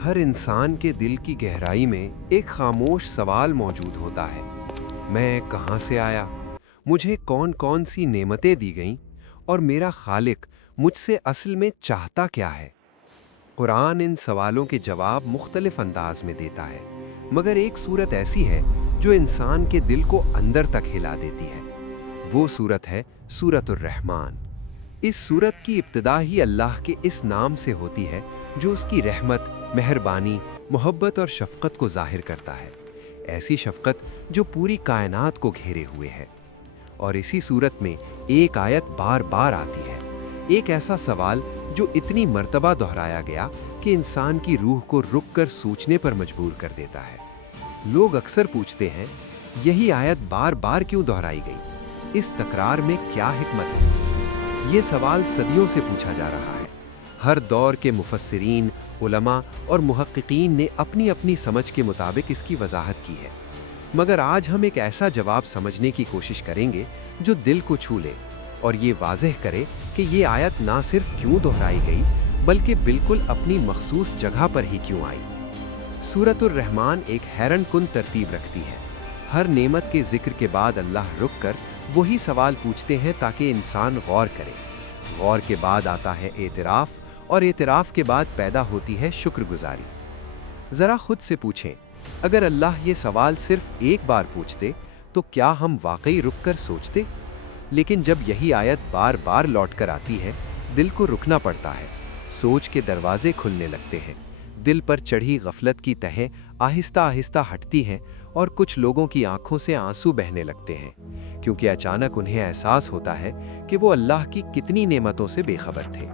हर इंसान के दिल की गहराई में एक खामोश सवाल मौजूद होता है। मैं कहाँ से आया? मुझे कौन कौन सी नेमतें दी गईं? और मेरा खालिक मुझसे असल में चाहता क्या है? कुरान इन सवालों के जवाब मुख्तलिफ अंदाज में देता है, मगर एक सूरत ऐसी है जो इंसान के दिल को अंदर तक हिला देती है। वो सूरत है सूरतुर रहमान। इस सूरत की इब्तिदा ही अल्लाह के इस नाम से होती है जो उसकी रहमत, मेहरबानी, मोहब्बत और शफ़क़त को ज़ाहिर करता है। ऐसी शफ़क़त जो पूरी कायनात को घेरे हुए है। और इसी सूरत में एक आयत बार बार आती है, एक ऐसा सवाल जो इतनी मर्तबा दोहराया गया कि इंसान की रूह को रुक कर सोचने पर मजबूर कर देता है। लोग अक्सर पूछते हैं, यही आयत बार बार क्यों दोहराई गई? इस तकरार में क्या हिकमत है? ये सवाल सदियों से पूछा जा रहा है। हर दौर के मुफस्सिरीन, उलमा और मुहक्किकीन ने अपनी अपनी समझ के मुताबिक इसकी वजाहत की है, मगर आज हम एक ऐसा जवाब समझने की कोशिश करेंगे जो दिल को छू ले और ये वाज़ेह करे कि ये आयत ना सिर्फ क्यों दोहराई गई, बल्कि बिल्कुल अपनी मखसूस जगह पर ही क्यों आई। सूरतुर रहमान एक हैरन कुन तरतीब रखती है। हर नेमत के जिक्र के बाद अल्लाह रुक कर वही सवाल पूछते हैं ताकि इंसान गौर करे। गौर के बाद आता है एतराफ़, और एतराफ़ के बाद पैदा होती है शुक्रगुजारी। ज़रा खुद से पूछें, अगर अल्लाह ये सवाल सिर्फ एक बार पूछते तो क्या हम वाकई रुक कर सोचते? लेकिन जब यही आयत बार बार लौट कर आती है, दिल को रुकना पड़ता है। सोच के दरवाजे खुलने लगते हैं, दिल पर चढ़ी गफलत की तहें आहिस्ता आहिस्ता हटती हैं और कुछ लोगों की आंखों से आंसू बहने लगते हैं, क्योंकि अचानक उन्हें एहसास होता है कि वो अल्लाह की कितनी नेमतों से बेखबर थे।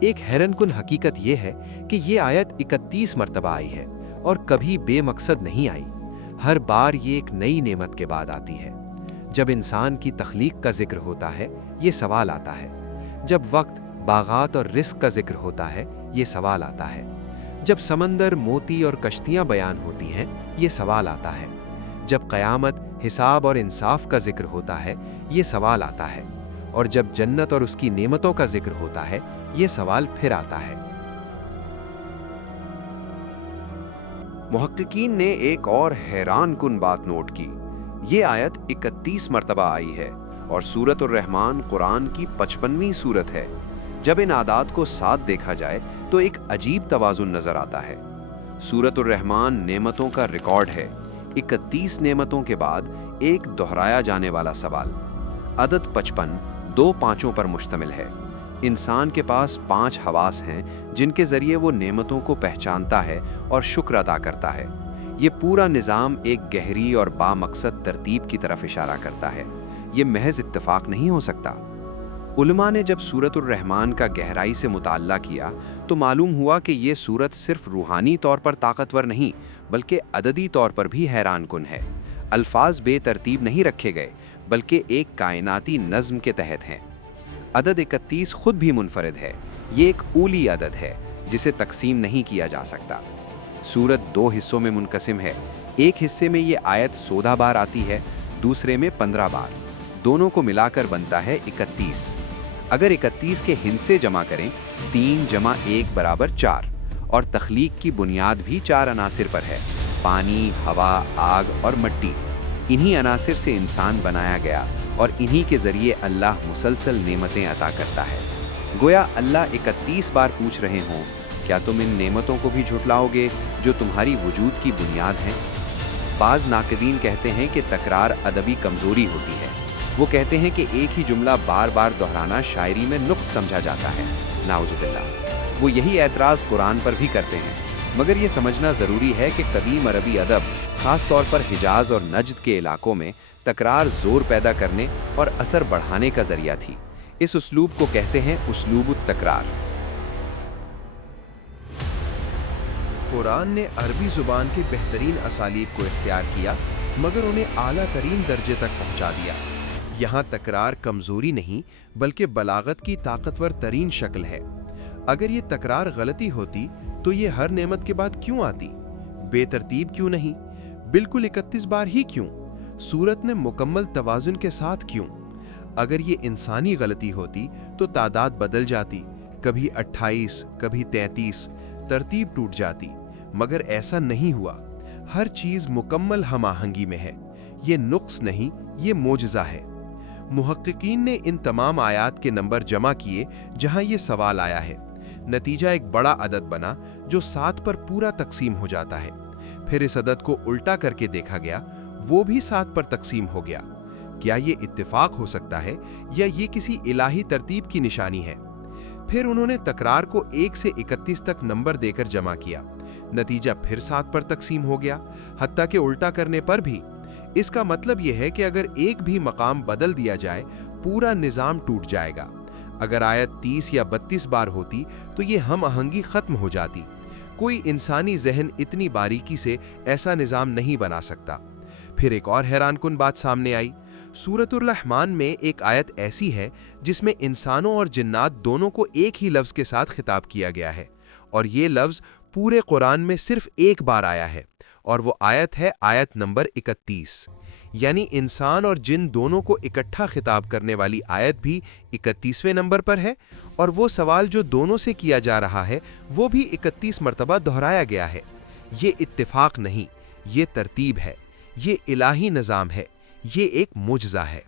एक हैरनकुन हकीकत यह है कि ये आयत 31 मरतबा आई है और कभी बेमकसद नहीं आई। हर बार ये एक नई नेमत के बाद आती है। जब इंसान की तख्लीक का जिक्र होता है, ये सवाल आता है। जब वक्त, बागात और रिस्क का जिक्र होता है, ये सवाल आता है। जब समंदर, मोती और कश्तियाँ बयान होती हैं, ये सवाल आता है। जब क़यामत, हिसाब और इंसाफ का जिक्र होता है, ये सवाल आता है। और जब जन्नत और उसकी नेमतों का जिक्र होता है, ये सवाल फिर आता है। मुहक्किकीन ने एक और हैरान कुन बात नोट की। ये आयत 31 मरतबा आई है और सूरतुर रहमान कुरान की 55वीं सूरत है। जब इन आदात को साथ देखा जाए तो एक अजीब तवाज़ुन नजर आता है। सूरतुर रहमान नेमतों का रिकॉर्ड है। 31 नेमतों के बाद एक दोहराया जाने वाला सवाल। अदद 55 दो पांचों पर मुश्तमिल है। इंसान के पास 5 हवास हैं जिनके जरिए वो नेमतों को पहचानता है और शुक्र अदा करता है। ये पूरा निज़ाम एक गहरी और बामकसद तरतीब की तरफ इशारा करता है। ये महज इत्तेफाक नहीं हो सकता। उलमा ने जब सूरतुर रहमान का गहराई से मुताल्ला किया तो मालूम हुआ कि ये सूरत सिर्फ रूहानी तौर पर ताकतवर नहीं, बल्कि अददी तौर पर भी हैरान कुन है। अल्फाज बेतरतीब नहीं रखे गए, बल्कि एक कायनाती नज़्म के तहत हैं। अदद 31 खुद भी मुनफरिद है। ये एक ऊली अदद है जिसे तकसीम नहीं किया जा सकता। सूरत 2 हिस्सों में मुनकसिम है। एक हिस्से में ये आयत 14 बार आती है, दूसरे में 15 बार। दोनों को मिलाकर बनता है 31। अगर 31 के हिस्से जमा करें, 3 जमा 1 बराबर 4, और तख्लीक की बुनियाद भी 4 अनासिर पर है: पानी, हवा, आग और मिट्टी। इन्हीं अनासिर से इंसान बनाया गया और इन्हीं के जरिए अल्लाह मुसलसल नेमतें अता करता है। गोया अल्लाह 31 बार पूछ रहे हों, क्या तुम इन नेमतों को भी झुटलाओगे जो तुम्हारी वजूद की बुनियाद हैं? बाज़ नाक़दीन कहते हैं कि तकरार अदबी कमज़ोरी होती है। वो कहते हैं कि एक ही जुमला बार बार दोहराना शायरी में नुक्स समझा जाता है। नाउज़ुबिल्लाह। वो यही एतराज़ कुरान पर भी करते हैं, मगर ये समझना ज़रूरी है कि कदीम अरबी अदब, ख़ास तौर पर हिजाज और नज्द के इलाकों में, तकरार ज़ोर पैदा करने और असर बढ़ाने का ज़रिया थी। इस उसलूब को कहते हैं उसलूबुत तकरार। कुरान ने अरबी ज़ुबान के बेहतरीन असालीब को इख्तियार किया, मगर उन्हें आला तरीन दर्जे तक पहुंचा दिया। यहाँ तकरार कमज़ोरी नहीं, बल्कि बलागत की ताकतवर तरीन शक्ल है। अगर ये तकरार गलती होती तो ये हर नेमत के बाद क्यों आती? बेतरतीब क्यों नहीं? बिल्कुल 31 बार ही क्यों? सूरत में मुकम्मल तवाज़ुन के साथ क्यों? अगर ये इंसानी गलती होती तो तादाद बदल जाती, कभी 28, कभी 33, तरतीब टूट जाती। मगर ऐसा नहीं हुआ। हर चीज मुकम्मल हम आहंगी में है। ये नुक्स नहीं, ये मोजज़ा है। मुहक्किकीन ने इन तमाम आयात के नंबर जमा किए जहां ये सवाल आया है। नतीजा एक बड़ा अदद बना जो 7 पर पूरा तकसीम हो जाता है। फिर इस अदद को उल्टा करके देखा गया, वो भी 7 पर तकसीम हो गया। क्या ये इत्तेफाक हो सकता है या ये किसी इलाही तरतीब की निशानी है? फिर उन्होंने तकरार को 1 से 31 तक नंबर देकर जमा किया। नतीजा फिर 7 पर तकसीम हो गया, हत्ता के उल्टा करने पर भी। इसका मतलब यह है कि अगर एक भी मकाम बदल दिया जाए, पूरा निज़ाम टूट जाएगा। अगर आयत 30 या 32 बार होती तो ये हम आहंगी खत्म हो जाती। कोई इंसानी जहन इतनी बारीकी से ऐसा निज़ाम नहीं बना सकता। फिर एक और हैरानकुन बात सामने आई। सूरतुर रहमान में एक आयत ऐसी है जिसमें इंसानों और जिन्नात दोनों को एक ही लफ्ज़ के साथ खिताब किया गया है, और ये लफ्ज़ पूरे कुरान में सिर्फ एक बार आया है, और वो आयत है आयत नंबर 31। यानी इंसान और जिन दोनों को इकट्ठा खिताब करने वाली आयत भी 31वें नंबर पर है, और वो सवाल जो दोनों से किया जा रहा है वो भी 31 मरतबा दोहराया गया है। ये इत्तिफाक नहीं, ये तरतीब है, ये इलाही निज़ाम है, ये एक मुजज़ा है।